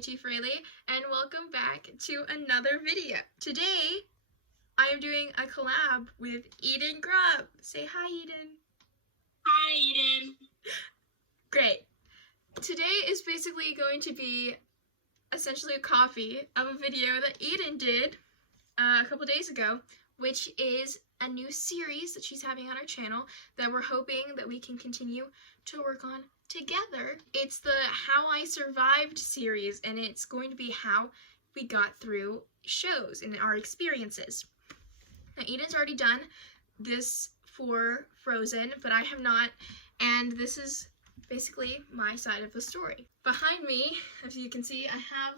Atfraley, and welcome back to another video. Today, I am doing a collab with Grubb. Say hi, Eden. Hi, Eden. Great. Today is basically going to be essentially a copy of a video that Eden did a couple days ago, which is a new series that she's having on our channel that we're hoping that we can continue to work on together. It's the How I Survived series, and it's going to be how we got through shows and our experiences. Now, Eden's already done this for Frozen, but I have not, and this is basically my side of the story. Behind me, as you can see, I have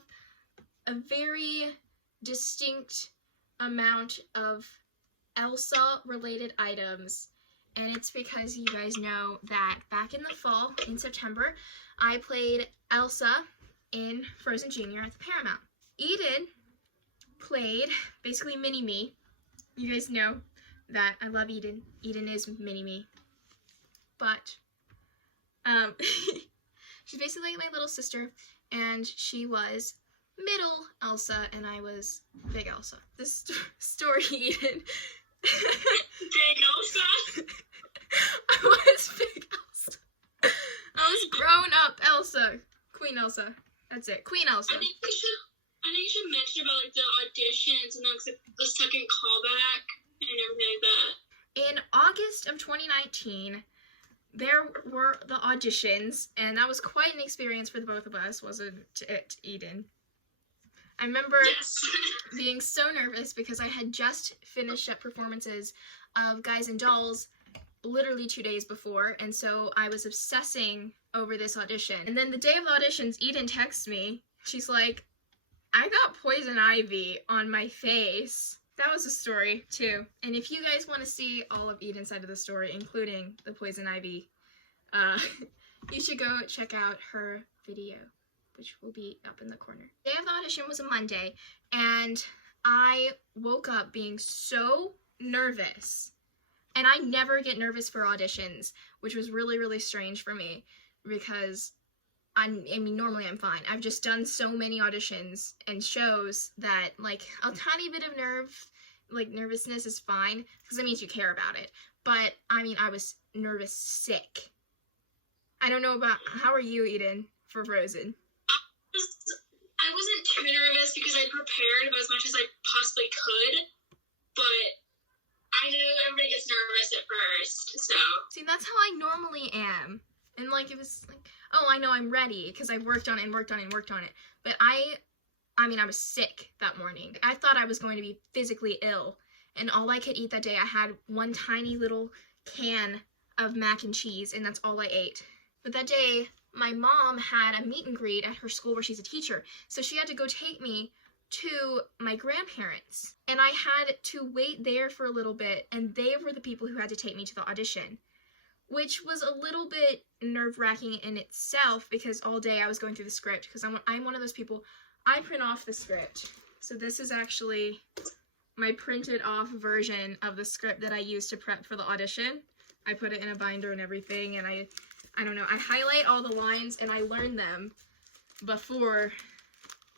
a very distinct amount of Elsa-related items. And it's because you guys know that back in the fall, in September, I played Elsa in Frozen Junior at the Paramount. Eden played basically Mini-Me. You guys know that I love Eden. Eden is Mini-Me. But, she's basically my little sister, and she was middle Elsa, and I was big Elsa. This story, Eden. Big Elsa? I was big Elsa. I was grown up Elsa. Queen Elsa. That's it. Queen Elsa. I think you should mention about like the auditions and like the second callback and everything like that. In August of 2019, there were the auditions, and that was quite an experience for the both of us, wasn't it, Eden? I remember being so nervous because I had just finished up performances of Guys and Dolls literally 2 days before, and so I was obsessing over this audition. And then the day of the auditions, Eden texts me. She's like, I got poison ivy on my face. That was a story, too. And if you guys want to see all of Eden's side of the story, including the poison ivy, you should go check out her video, which will be up in the corner. The day of the audition was a Monday, and I woke up being so nervous. And I never get nervous for auditions, which was really, really strange for me, because I mean, normally I'm fine. I've just done so many auditions and shows that, like, a tiny bit of nervousness is fine, because that means you care about it. But, I mean, I was nervous sick. I don't know about, how are you, Eden, for Frozen? I wasn't too nervous because I prepared as much as I possibly could, but I know everybody gets nervous at first, so. See, that's how I normally am. And, like, it was like, oh, I know I'm ready, because I worked on it and worked on it and worked on it. But I mean, I was sick that morning. I thought I was going to be physically ill. And all I could eat that day, I had one tiny little can of mac and cheese, and that's all I ate. But that day, my mom had a meet and greet at her school where she's a teacher. So she had to go take me to my grandparents, and I had to wait there for a little bit, and they were the people who had to take me to the audition, which was a little bit nerve-wracking in itself, because all day I was going through the script, because I'm one of those people, I print off the script. So this is actually my printed off version of the script that I used to prep for the audition. I put it in a binder and everything, and I don't know, I highlight all the lines and I learn them before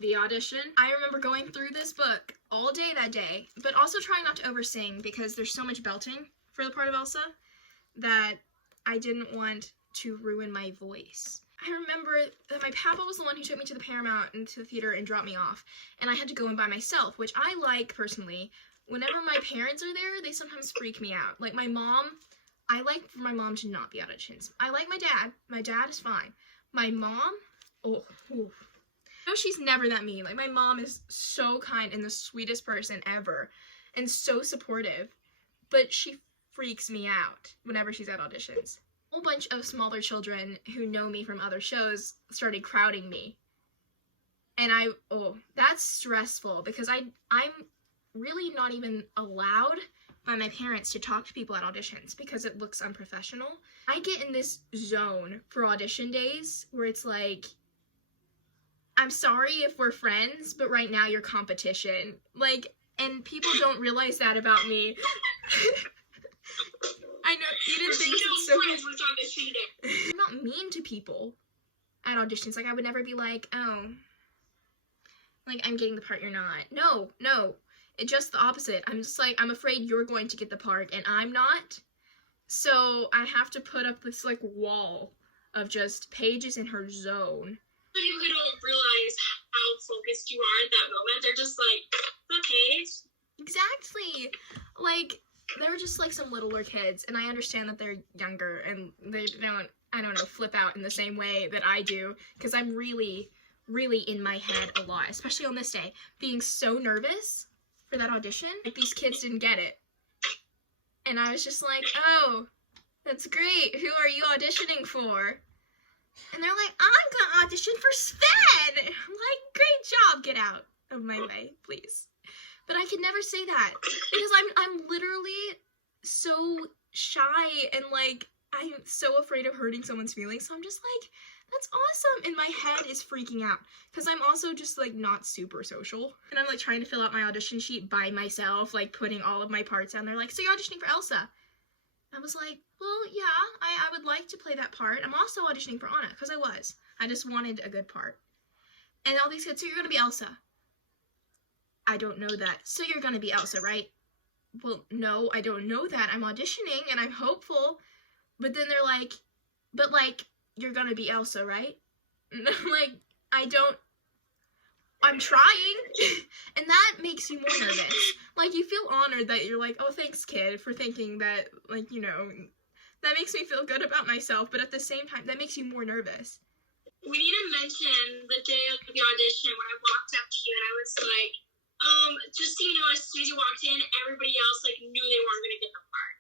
the audition. I remember going through this book all day that day, but also trying not to oversing because there's so much belting for the part of Elsa that I didn't want to ruin my voice. I remember that my papa was the one who took me to the Paramount and to the theater and dropped me off, and I had to go in by myself, which I like personally. Whenever my parents are there, they sometimes freak me out. Like my mom, I like for my mom to not be at auditions. I like my dad. My dad is fine. My mom, oh. No, she's never that mean. Like, my mom is so kind and the sweetest person ever, and so supportive, but she freaks me out whenever she's at auditions. A whole bunch of smaller children who know me from other shows started crowding me, and that's stressful, because I'm really not even allowed by my parents to talk to people at auditions, because it looks unprofessional. I get in this zone for audition days where it's like, I'm sorry if we're friends, but right now you're competition. Like, and people don't realize that about me. I know, Eden thinks it's so... I'm not mean to people at auditions. Like, I would never be like, oh, Like, I'm getting the part you're not. No. It's just the opposite. I'm just like, I'm afraid you're going to get the part and I'm not. So I have to put up this, like, wall of just Paige is in her zone. People who don't realize how focused you are at that moment, they're just like, the Paige? Exactly. Like, they're just, like, some littler kids, and I understand that they're younger, and they don't, I don't know, flip out in the same way that I do, because I'm really, really in my head a lot, especially on this day, being so nervous for that audition. Like, these kids didn't get it. And I was just like, oh, that's great. Who are you auditioning for? And they're like, I'm gonna audition for Sven. I'm like, great job. Get out of my way, please. But I could never say that because I'm literally so shy and, like, I'm so afraid of hurting someone's feelings. So I'm just like, that's awesome. And my head is freaking out because I'm also just, like, not super social. And I'm, like, trying to fill out my audition sheet by myself, like, putting all of my parts down. They're like, so you're auditioning for Elsa. I was like, well, yeah, I would like to play that part. I'm also auditioning for Anna because I just wanted a good part. And all these kids, so you're going to be Elsa. I don't know that. So you're going to be Elsa, right? Well, no, I don't know that. I'm auditioning and I'm hopeful. But then they're like, but, like, you're going to be Elsa, right? And I'm like, I'm trying. And that makes you more nervous. Like, you feel honored that you're like, oh, thanks, kid, for thinking that, like, you know, that makes me feel good about myself. But at the same time, that makes you more nervous. We need to mention the day of the audition when I walked up to you and I was like, just so you know, as soon as you walked in, everybody else, like, knew they weren't going to get the part.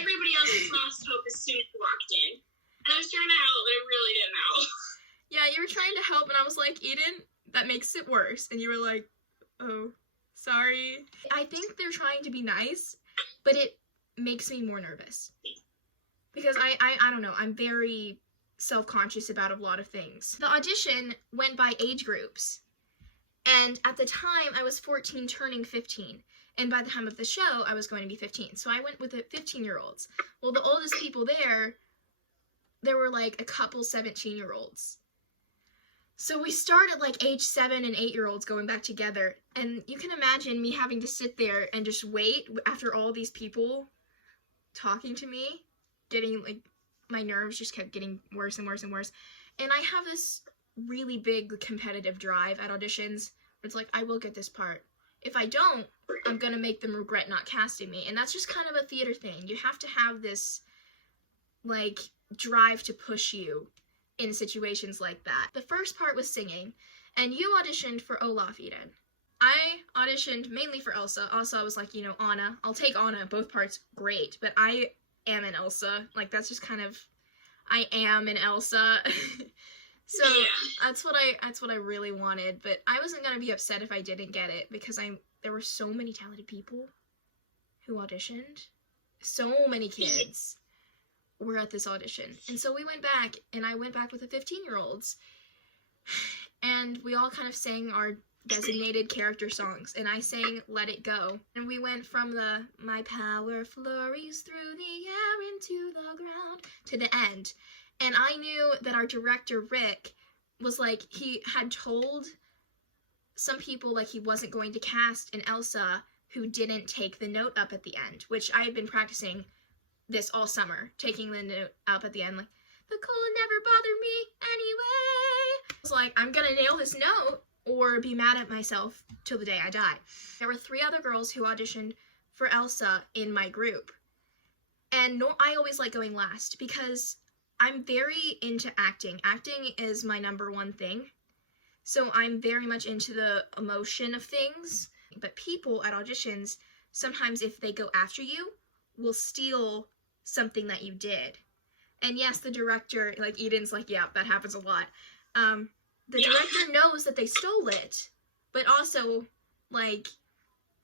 Everybody else was lost hope as soon as you walked in. And I was trying to help, but I really didn't know. Yeah, you were trying to help, and I was like, Eden, that makes it worse. And you were like, oh, sorry. I think they're trying to be nice, but it makes me more nervous. Because I don't know, I'm very self-conscious about a lot of things. The audition went by age groups. And at the time, I was 14 turning 15. And by the time of the show, I was going to be 15. So I went with the 15-year-olds. Well, the oldest people there were, like, a couple 17-year-olds. So we started, like, age 7 and 8-year-olds going back together. And you can imagine me having to sit there and just wait after all these people talking to me, getting, like, my nerves just kept getting worse and worse and worse. And I have this really big competitive drive at auditions where it's like, I will get this part. If I don't, I'm gonna make them regret not casting me. And that's just kind of a theater thing. You have to have this, like, drive to push you in situations like that. The first part was singing, and you auditioned for Olaf, Eden. I auditioned mainly for Elsa. Also, I was like, you know, Anna. I'll take Anna. Both parts, great. But I am an Elsa. Like, that's just kind of, I am an Elsa. So that's what I really wanted. But I wasn't gonna be upset if I didn't get it because there were so many talented people who auditioned. So many kids were at this audition. And so we went back, and I went back with the 15-year-olds. And we all kind of sang our designated character songs. And I sang Let It Go. And we went from the My power flurries through the air into the ground to the end. And I knew that our director, Rick, was like, he had told some people, like, he wasn't going to cast an Elsa who didn't take the note up at the end, which I had been practicing this all summer, taking the note up at the end, like, the cold never bothered me anyway. I was like, I'm gonna nail this note or be mad at myself till the day I die. There were 3 other girls who auditioned for Elsa in my group. And I always like going last because I'm very into acting. Acting is my #1 thing. So I'm very much into the emotion of things. But people at auditions, sometimes if they go after you, will steal something that you did. And yes, the director, like, Eden's like, yeah, that happens a lot. The director knows that they stole it, but also, like,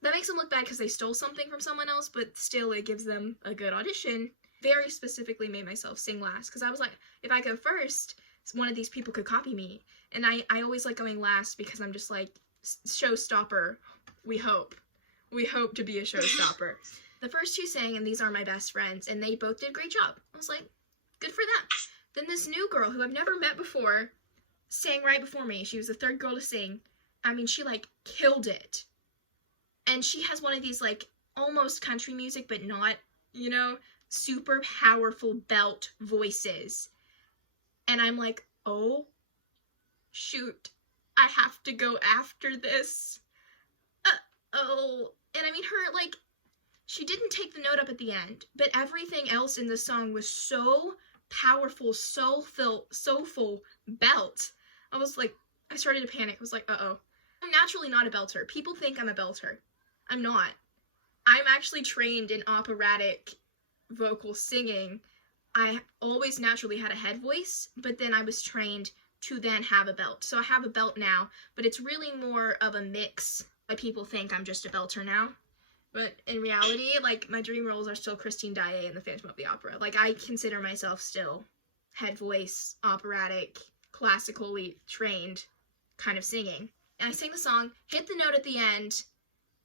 that makes them look bad because they stole something from someone else, but still it gives them a good audition. Very specifically made myself sing last because I was like, if I go first, one of these people could copy me. And I always like going last because I'm just like, showstopper, we hope. We hope to be a showstopper. The first 2 sang, and these are my best friends, and they both did a great job. I was like, good for them. Then this new girl who I've never met before sang right before me. She was the third girl to sing. I mean, she, like, killed it. And she has one of these, like, almost country music, but not, you know, super powerful belt voices. And I'm like, oh, shoot, I have to go after this. Oh. And I mean, her, like, she didn't take the note up at the end, but everything else in the song was so powerful, soulful belt. I was like, I started to panic. I was like, uh-oh. I'm naturally not a belter. People think I'm a belter. I'm not. I'm actually trained in operatic vocal singing. I always naturally had a head voice, but then I was trained to then have a belt. So I have a belt now, but it's really more of a mix. Like, people think I'm just a belter now. But in reality, like, my dream roles are still Christine Daae in The Phantom of the Opera. Like, I consider myself still head voice, operatic, classically trained kind of singing. And I sang the song, hit the note at the end.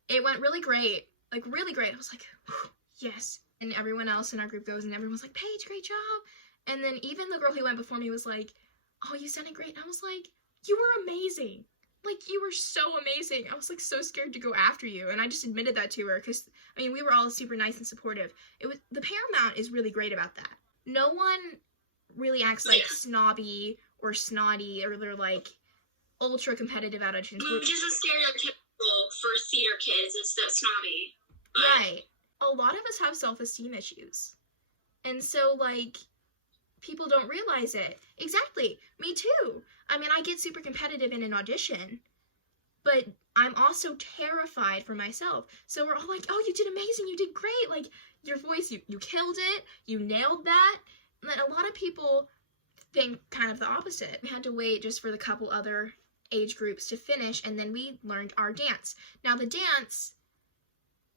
It went really great. Like, really great. I was like, yes. And everyone else in our group goes, and everyone's like, Paige, great job. And then even the girl who went before me was like, oh, you sounded great. And I was like, you were amazing. Like, you were so amazing. I was, like, so scared to go after you. And I just admitted that to her because, I mean, we were all super nice and supportive. The Paramount is really great about that. No one really acts, like, snobby or snotty, or they're, like, ultra competitive auditions. Which is a stereotypical for theater kids. It's that snobby. But... Right. A lot of us have self-esteem issues. And so, like, people don't realize it. Exactly. Me too. I mean, I get super competitive in an audition, but I'm also terrified for myself. So we're all like, oh, you did amazing. You did great. Like, your voice, you killed it. You nailed that. And then a lot of people think kind of the opposite. We had to wait just for the couple other age groups to finish, and then we learned our dance. Now, the dance,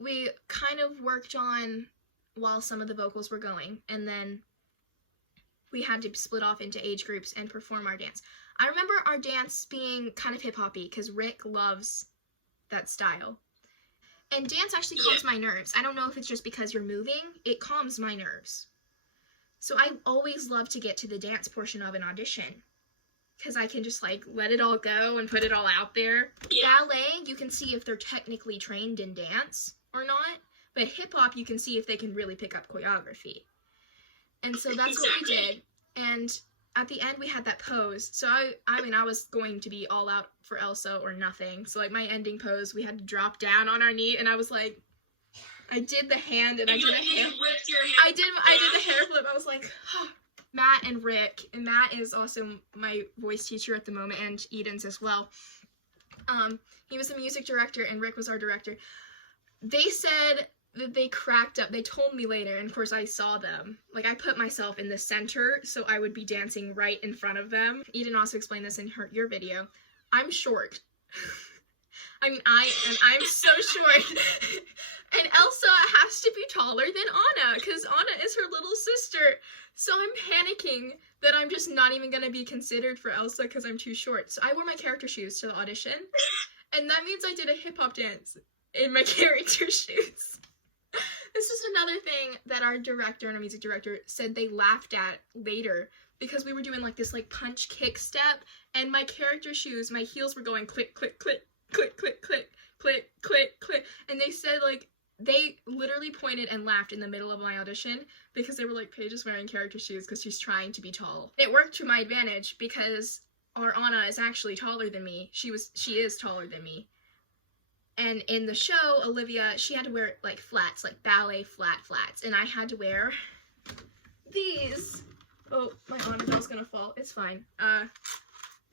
we kind of worked on while some of the vocals were going, and then we had to split off into age groups and perform our dance. I remember our dance being kind of hip-hoppy because Rick loves that style. And dance actually calms my nerves. I don't know if it's just because you're moving. It calms my nerves. So I always love to get to the dance portion of an audition because I can just, like, let it all go and put it all out there. Ballet, you can see if they're technically trained in dance or not. But hip-hop, you can see if they can really pick up choreography. And so that's what we did. And at the end, we had that pose. So, I mean, I was going to be all out for Elsa or nothing. So, like, my ending pose, we had to drop down on our knee. And I was like, I did the hand, and I did a hair. I did the hair flip. I was like, oh. Matt and Rick. And Matt is also my voice teacher at the moment, and Eden's as well. He was the music director, and Rick was our director. They said that they cracked up. They told me later, and of course I saw them. Like, I put myself in the center so I would be dancing right in front of them. Eden also explained this in your video. I'm short. I mean, I'm so short. And Elsa has to be taller than Anna, because Anna is her little sister. So I'm panicking that I'm just not even going to be considered for Elsa because I'm too short. So I wore my character shoes to the audition, and that means I did a hip-hop dance in my character shoes. This is another thing that our director and our music director said they laughed at later because we were doing, like, this, like, punch kick step, and my character shoes, my heels were going click, click, click, click, click, click, click, click, click, and they said, like, they literally pointed and laughed in the middle of my audition because they were like, Paige is wearing character shoes because she's trying to be tall. It worked to my advantage because our Anna is actually taller than me. She is taller than me. And in the show, Olivia, she had to wear, like, flats, like ballet flats. And I had to wear these. Oh, my honor bell's gonna fall. It's fine.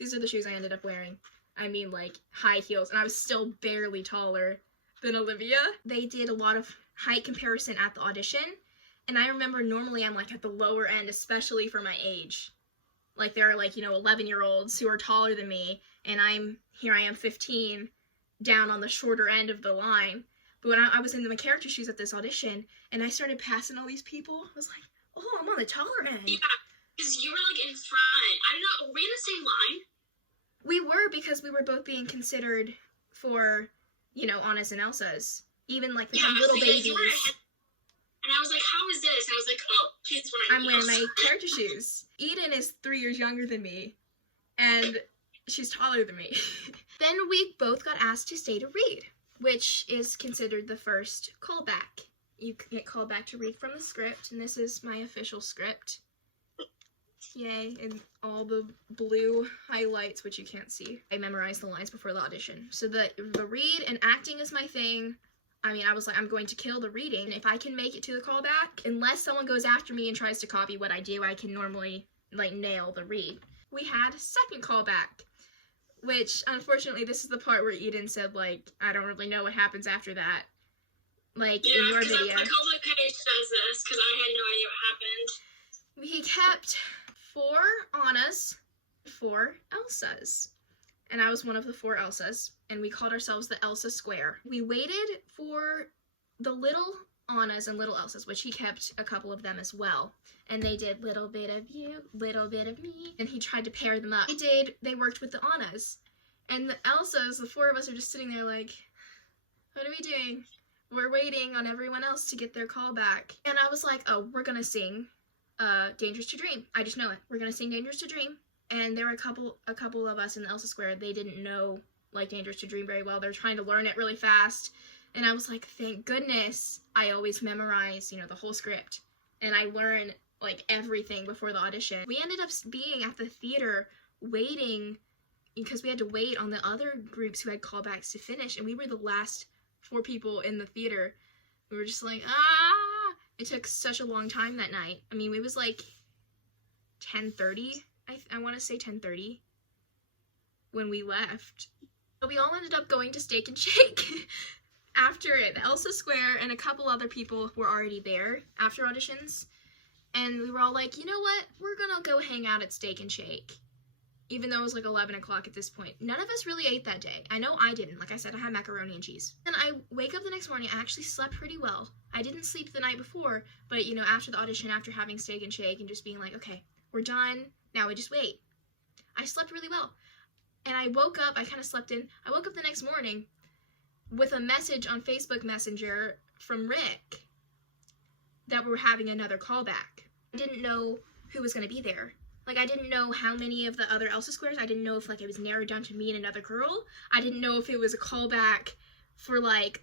These are the shoes I ended up wearing. I mean, like, high heels. And I was still barely taller than Olivia. They did a lot of height comparison at the audition. And I remember normally I'm, like, at the lower end, especially for my age. Like, there are, like, you know, 11-year-olds who are taller than me. And here I am 15, down on the shorter end of the line. But when I was in my character shoes at this audition, and I started passing all these people, I was like, oh, I'm on the taller end. Yeah, because you were, like, in front. I don't know, were we in the same line? We were, because we were both being considered for, you know, Anna's and Elsa's. Even, like, the little babies. And I was like, how is this? And I was like, oh, she's wearing I'm wearing my character shoes. Eden is 3 years younger than me. And She's taller than me. Then we both got asked to stay to read, which is considered the first callback. You get called back to read from the script, and this is my official script. Yay, and all the blue highlights, which you can't see. I memorized the lines before the audition. So the read and acting is my thing. I mean, I was like, I'm going to kill the reading. If I can make it to the callback, unless someone goes after me and tries to copy what I do, I can normally, like, nail the read. We had a second callback, which, unfortunately, this is the part where Eden said, like, I don't really know what happens after that. Like, in your video. Yeah, because I called my Paige says this, because I had no idea what happened. We kept 4 Annas, 4 Elsas. And I was one of the 4 Elsas, and we called ourselves the Elsa Square. We waited for the little Annas and little Elsas, which he kept a couple of them as well. And they did little bit of you, little bit of me, and he tried to pair them up. They worked with the Annas. And the Elsas, the 4 of us are just sitting there like, what are we doing? We're waiting on everyone else to get their call back. And I was like, oh, we're gonna sing Dangerous to Dream. I just know it. We're gonna sing Dangerous to Dream. And there were a couple of us in the Elsa Square, they didn't know, like, Dangerous to Dream very well. They were trying to learn it really fast. And I was like, thank goodness I always memorize, you know, the whole script. And I learn, like, everything before the audition. We ended up being at the theater waiting, because we had to wait on the other groups who had callbacks to finish. And we were the last 4 people in the theater. We were just like, ah! It took such a long time that night. I mean, it was like 10:30. I want to say 10:30 when we left. But we all ended up going to Steak and Shake after it. The Elsa Square and a couple other people were already there after auditions. And we were all like, you know what? We're gonna go hang out at Steak and Shake. Even though it was like 11 o'clock at this point. None of us really ate that day. I know I didn't. Like I said, I had macaroni and cheese. And I wake up the next morning, I actually slept pretty well. I didn't sleep the night before, but, you know, after the audition, after having Steak and Shake and just being like, okay, we're done. Now we just wait. I slept really well. And I woke up, I kind of slept in. I woke up the next morning with a message on Facebook Messenger from Rick that we're having another callback. I didn't know who was going to be there. Like, I didn't know how many of the other Elsa Squares. I didn't know if, like, it was narrowed down to me and another girl. I didn't know if it was a callback for, like,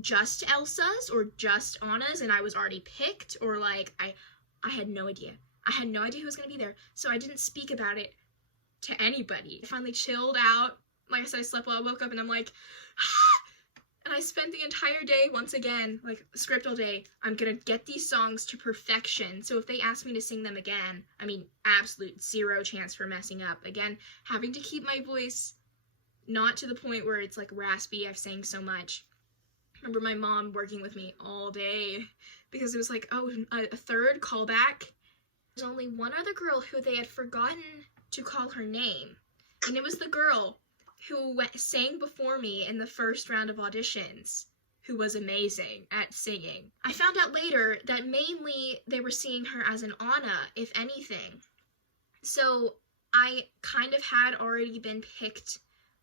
just Elsas or just Annas and I was already picked, or, like, I had no idea. I had no idea who was going to be there, so I didn't speak about it to anybody. I finally chilled out. Like I said, I slept well. I woke up and I'm like, ah! And I spent the entire day, once again, like, script all day, I'm gonna get these songs to perfection. So if they ask me to sing them again, I mean, absolute 0 chance for messing up. Again, having to keep my voice not to the point where it's, like, raspy. I've sang so much. I remember my mom working with me all day because it was like, oh, a third callback. There's only one other girl who they had forgotten to call her name, and it was the girl who sang before me in the first round of auditions, who was amazing at singing. I found out later that mainly they were seeing her as an Anna, if anything. So I kind of had already been picked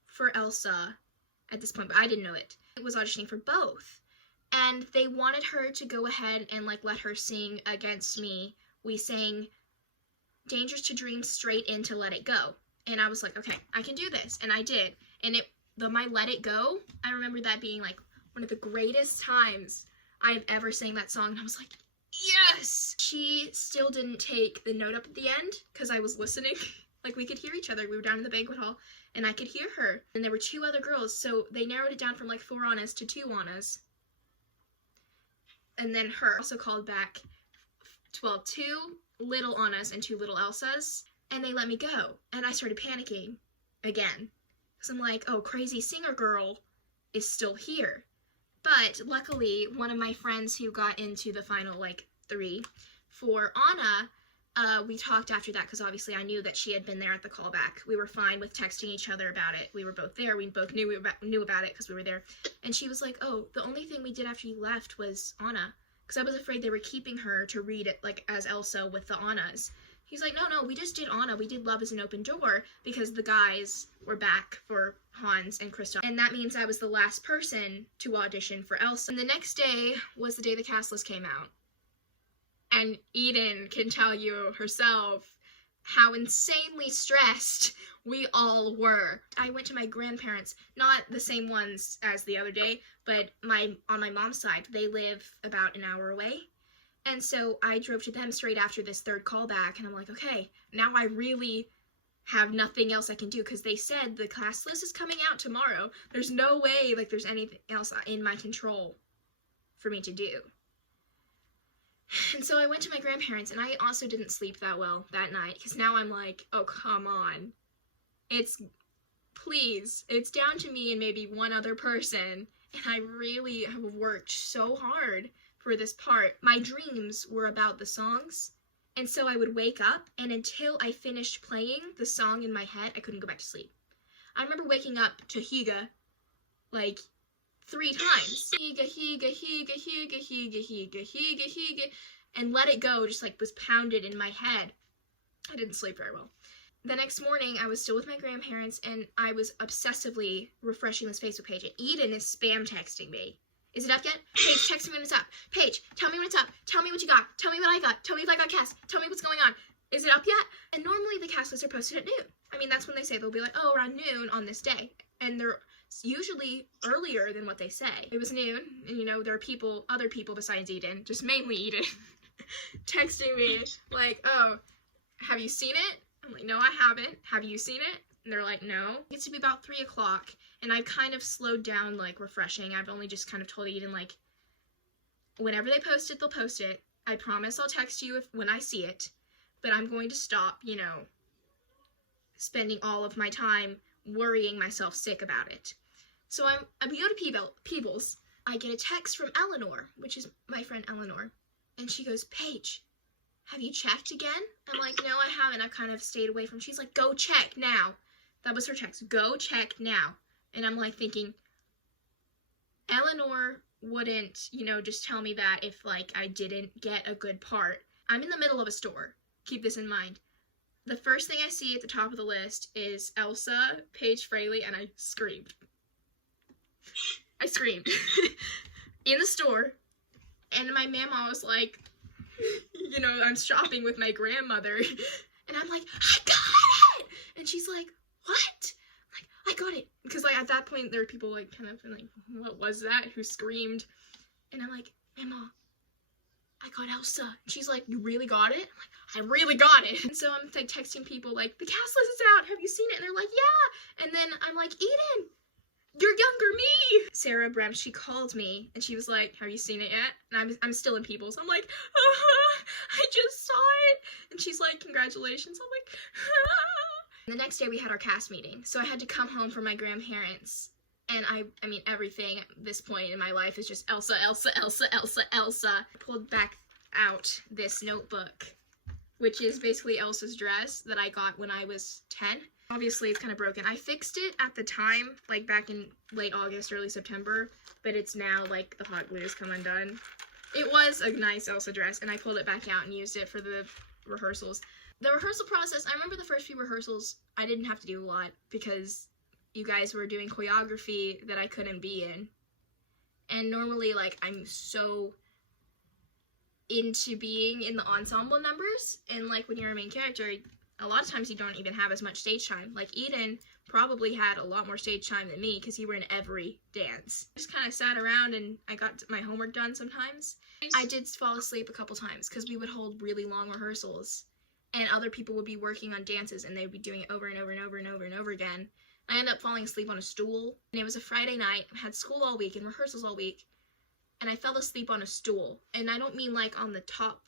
for Elsa at this point, but I didn't know it. I was auditioning for both, and they wanted her to go ahead and, like, let her sing against me. We sang Dangerous to Dream straight into Let It Go. And I was like, okay, I can do this. And I did. And my Let It Go, I remember that being, like, one of the greatest times I've ever sang that song. And I was like, yes! She still didn't take the note up at the end because I was listening. Like, we could hear each other. We were down in the banquet hall and I could hear her. And there were 2 other girls. So they narrowed it down from, like, 4 Annas to 2 Annas. And then her also called back 2 little Annas and 2 little Elsas, and they let me go, and I started panicking again, because I'm like, oh, crazy singer girl is still here. But luckily, one of my friends who got into the final, like, 3 for Anna, we talked after that, because obviously I knew that she had been there at the callback. We were fine with texting each other about it. We were both there. We both knew about it because we were there. And she was like, oh, the only thing we did after you left was Anna. Because I was afraid they were keeping her to read it, like, as Elsa with the Annas. He's like, no, we just did Anna. We did Love is an Open Door because the guys were back for Hans and Kristoff. And that means I was the last person to audition for Elsa. And the next day was the day the cast list came out. And Eden can tell you herself how insanely stressed we all were. I went to my grandparents, not the same ones as the other day, but on my mom's side, they live about an hour away. And so I drove to them straight after this third call back, and I'm like, okay, now I really have nothing else I can do, because they said the class list is coming out tomorrow. There's no way, like, there's anything else in my control for me to do. And so I went to my grandparents, and I also didn't sleep that well that night, because now I'm like, oh, come on. Please, it's down to me and maybe one other person, and I really have worked so hard for this part. My dreams were about the songs, and so I would wake up, and until I finished playing the song in my head, I couldn't go back to sleep. I remember waking up to Higa, like, 3 times. Higa, Higa, Higa, Higa, Higa, Higa, Higa, Higa, and Let It Go just, like, was pounded in my head. I didn't sleep very well. The next morning, I was still with my grandparents, and I was obsessively refreshing this Facebook page, and Eden is spam texting me. Is it up yet? Paige, text me when it's up. Paige, tell me when it's up. Tell me what you got. Tell me what I got. Tell me if I got cast. Tell me what's going on. Is it up yet? And normally the cast lists are posted at noon. I mean, that's when they say. They'll be like, oh, around noon on this day. And they're usually earlier than what they say. It was noon, and, you know, there are other people besides Eden, just mainly Eden, texting me, like, oh, have you seen it? I'm like, no, I haven't. Have you seen it? And they're like, no. It gets to be about 3 o'clock, and I've kind of slowed down, like, refreshing. I've only just kind of told Eden, like, whenever they post it, they'll post it. I promise I'll text you when I see it, but I'm going to stop, you know, spending all of my time worrying myself sick about it. So I go to Peebles. I get a text from Eleanor, which is my friend Eleanor, and she goes, Paige, have you checked again? I'm like, no, I haven't. I've kind of stayed away from. She's like, go check now. That was her text. Go check now. And I'm like thinking, Eleanor wouldn't, you know, just tell me that if, like, I didn't get a good part. I'm in the middle of a store. Keep this in mind. The first thing I see at the top of the list is Elsa, Paige Fraley, and I screamed. I screamed. In the store. And my mama was like, you know, I'm shopping with my grandmother. And I'm like, I got it! And she's like, what? I'm like, I got it. Because, like, at that point, there were people, like, kind of like, what was that? Who screamed? And I'm like, Mama, I got Elsa. And she's like, you really got it? I'm like, I really got it. And so I'm, like, texting people, like, the cast list is out. Have you seen it? And they're like, yeah. And then I'm like, Eden, you're younger me. Sarah Brem, she called me, and she was like, have you seen it yet? And I'm still in Peebles. I'm like, I just saw it. And she's like, congratulations. I'm like, The next day we had our cast meeting, so I had to come home from my grandparents. And I mean, everything at this point in my life is just Elsa, Elsa, Elsa, Elsa, Elsa. I pulled back out this notebook, which is basically Elsa's dress that I got when I was 10. Obviously, it's kind of broken. I fixed it at the time, like back in late August, early September, but it's now, like, the hot glue has come undone. It was a nice Elsa dress, and I pulled it back out and used it for the rehearsals. The rehearsal process, I remember the first few rehearsals, I didn't have to do a lot because you guys were doing choreography that I couldn't be in. And normally, like, I'm so into being in the ensemble numbers, and, like, when you're a main character, a lot of times you don't even have as much stage time. Like, Eden probably had a lot more stage time than me because you were in every dance. I just kind of sat around and I got my homework done sometimes. I did fall asleep a couple times because we would hold really long rehearsals and other people would be working on dances and they'd be doing it over and over and over and over and over again. I ended up falling asleep on a stool, and it was a Friday night. I had school all week and rehearsals all week, and I fell asleep on a stool. And I don't mean like on the top,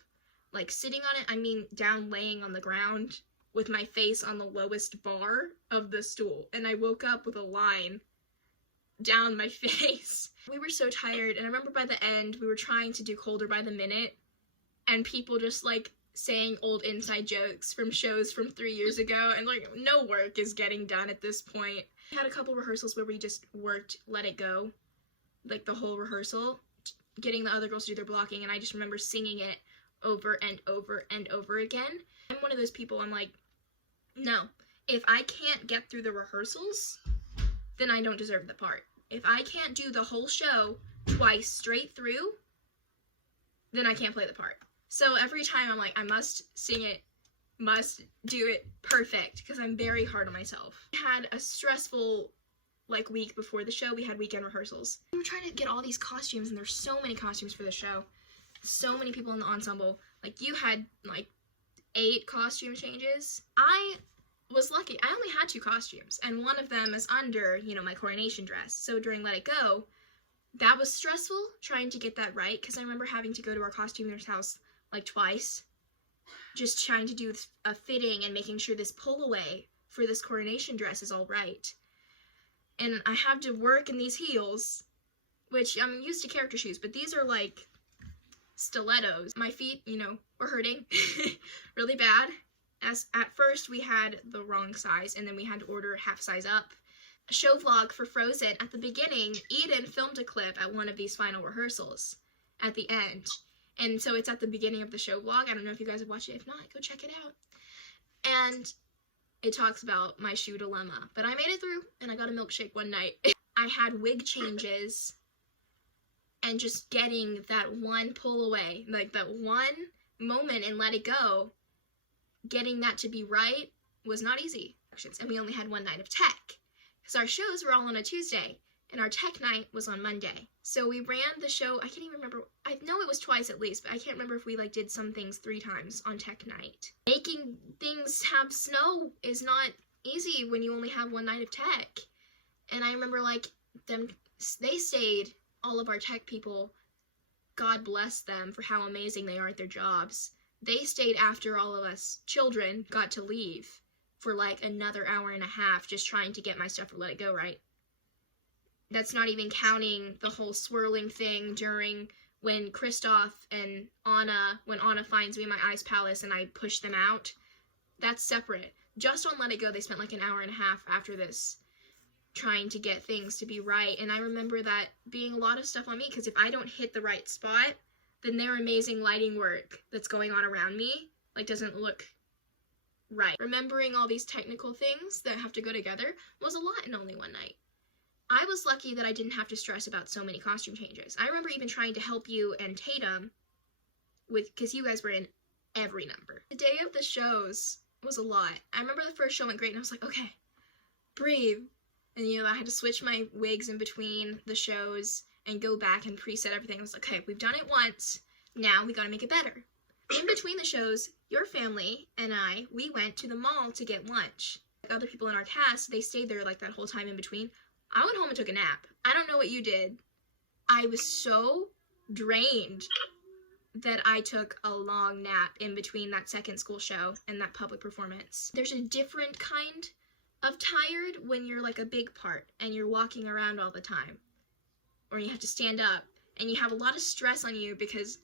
like sitting on it. I mean down laying on the ground with my face on the lowest bar of the stool, and I woke up with a line down my face. We were so tired, and I remember by the end, we were trying to do Colder by the Minute, and people just, like, saying old inside jokes from shows from 3 years ago, and, like, no work is getting done at this point. We had a couple rehearsals where we just worked Let It Go, like, the whole rehearsal, getting the other girls to do their blocking, and I just remember singing it over and over and over again. I'm one of those people, I'm like, no, if I can't get through the rehearsals, then I don't deserve the part. If I can't do the whole show twice straight through, then I can't play the part. So every time I'm like, I must sing it must do it perfect because I'm very hard on myself. I had a stressful week before the show. We had weekend rehearsals. We were trying to get all these costumes, and there's so many costumes for the show. So many people in the ensemble. You had 8 costume changes. I was lucky. I only had 2 costumes, and one of them is under, my coronation dress. So during Let It Go, that was stressful trying to get that right, because I remember having to go to our costumier's house twice, just trying to do a fitting and making sure this pull away for this coronation dress is all right. And I have to work in these heels, which I'm used to character shoes, but these are stilettos. My feet, were hurting really bad. As at first we had the wrong size, and then we had to order half size up. A show vlog for Frozen. At the beginning, Eden filmed a clip at one of these final rehearsals at the end. And so it's at the beginning of the show vlog. I don't know if you guys have watched it. If not, go check it out. And it talks about my shoe dilemma. But I made it through, and I got a milkshake one night. I had wig changes, and just getting that one pull away, that one moment and Let It Go, getting that to be right was not easy. And we only had one night of tech, because our shows were all on a Tuesday, and our tech night was on Monday. So we ran the show, I can't even remember, I know it was twice at least, but I can't remember if we did some things 3 times on tech night. Making things have snow is not easy when you only have one night of tech. And I remember they stayed, all of our tech people, God bless them for how amazing they are at their jobs. They stayed after all of us children got to leave for another hour and a half just trying to get my stuff for Let It Go right. That's not even counting the whole swirling thing during when Kristoff and Anna, when Anna finds me in my ice palace and I push them out. That's separate. Just on Let It Go, they spent an hour and a half after this trying to get things to be right. And I remember that being a lot of stuff on me, because if I don't hit the right spot, then their amazing lighting work that's going on around me doesn't look right. Remembering all these technical things that have to go together was a lot in only one night. I was lucky that I didn't have to stress about so many costume changes. I remember even trying to help you and Tatum because you guys were in every number. The day of the shows was a lot. I remember the first show went great, and I was like, okay, breathe. And I had to switch my wigs in between the shows and go back and preset everything. I was like, okay, we've done it once, now we gotta make it better. In between the shows, your family and we went to the mall to get lunch. Other people in our cast, they stayed there that whole time in between. I went home and took a nap. I don't know what you did. I was so drained that I took a long nap in between that second school show and that public performance. There's a different kind of tired when you're a big part and you're walking around all the time, or you have to stand up and you have a lot of stress on you because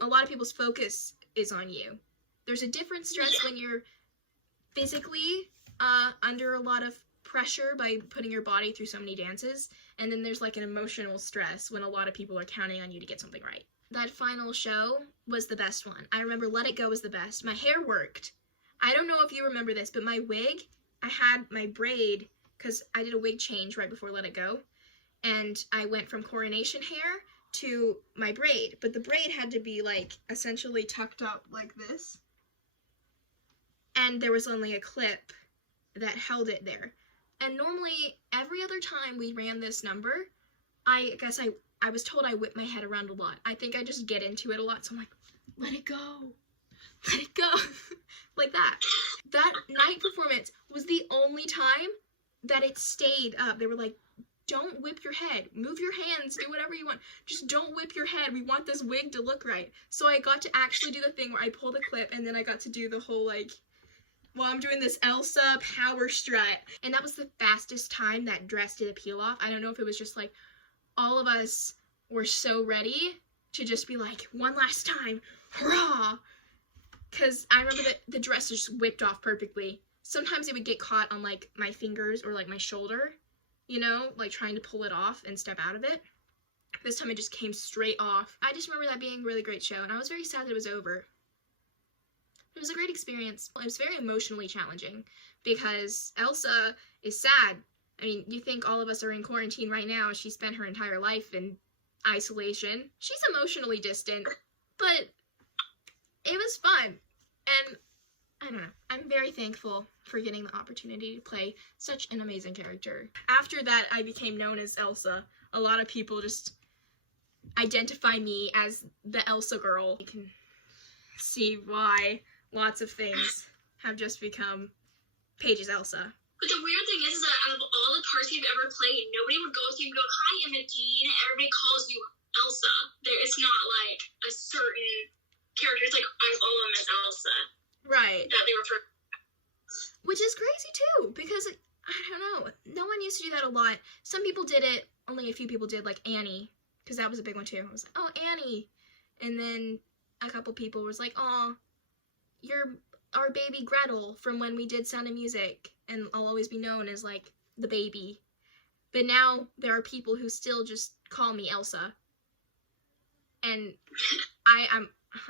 a lot of people's focus is on you. There's a different stress when you're physically under a lot of pressure by putting your body through so many dances, and then there's an emotional stress when a lot of people are counting on you to get something right. That final show was the best one. I remember Let It Go was the best. My hair worked. I don't know if you remember this, but my wig, I had my braid, because I did a wig change right before Let It Go, and I went from coronation hair to my braid, but the braid had to be essentially tucked up like this, and there was only a clip that held it there. And normally, every other time we ran this number, I guess I was told I whip my head around a lot. I think I just get into it a lot, so I'm let it go. Let it go. Like that. That night performance was the only time that it stayed up. They were like, don't whip your head. Move your hands. Do whatever you want. Just don't whip your head. We want this wig to look right. So I got to actually do the thing where I pull the clip, and then I got to do the whole well, I'm doing this Elsa power strut. And that was the fastest time that dress did peel off. I don't know if it was just all of us were so ready to just be one last time, hurrah! Because I remember that the dress just whipped off perfectly. Sometimes it would get caught on my fingers or my shoulder, trying to pull it off and step out of it. This time it just came straight off. I just remember that being a really great show, and I was very sad that it was over. It was a great experience. It was very emotionally challenging because Elsa is sad. I mean, you think all of us are in quarantine right now. She spent her entire life in isolation. She's emotionally distant, but it was fun. And I don't know. I'm very thankful for getting the opportunity to play such an amazing character. After that, I became known as Elsa. A lot of people just identify me as the Elsa girl. You can see why lots of things have just become Paige's Elsa. But the weird thing is that out of all the parts you've ever played, nobody would go to you and go, "Hi, Imogen." Everybody calls you Elsa. It's not like a certain character. It's like I follow them as Elsa. Right. That they refer. Which is crazy too, because I don't know. No one used to do that a lot. Some people did it. Only a few people did, like Annie, because that was a big one too. I was like, "Oh, Annie," and then a couple people was like, "Oh, you're our baby Gretel from when we did Sound of Music," and I'll always be known as like the baby. But now there are people who still just call me Elsa, and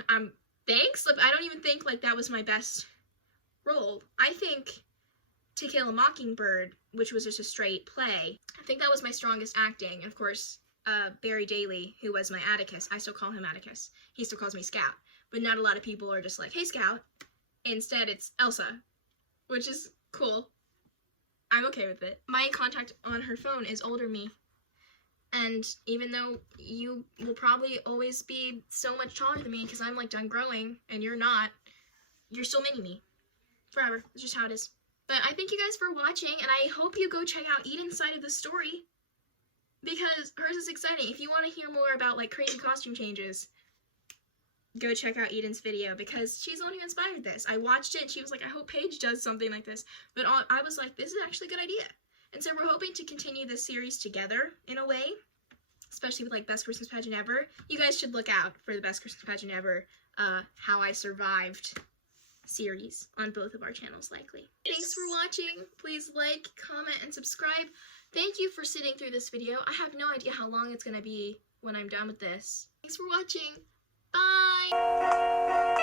I'm thanks. I don't even think like that was my best role. I think To Kill a Mockingbird, which was just a straight play, I think that was my strongest acting. And of course, Barry Daly, who was my Atticus, I still call him Atticus. He still calls me Scout. But not a lot of people are just like, "Hey, Scout." Instead, it's Elsa, which is cool. I'm okay with it. My contact on her phone is older me. And even though you will probably always be so much taller than me because I'm like done growing and you're not, you're still mini me. Forever. It's just how it is. But I thank you guys for watching, and I hope you go check out Eden's side of the story, because hers is exciting. If you want to hear more about like crazy costume changes, go check out Eden's video, because she's the one who inspired this. I watched it and she was like, "I hope Paige does something like this." But I was like, this is actually a good idea. And so we're hoping to continue this series together in a way, especially with like Best Christmas Pageant Ever. You guys should look out for the Best Christmas Pageant Ever, How I Survived series on both of our channels likely. Thanks for watching. Please like, comment, and subscribe. Thank you for sitting through this video. I have no idea how long it's going to be when I'm done with this. Thanks for watching. Bye!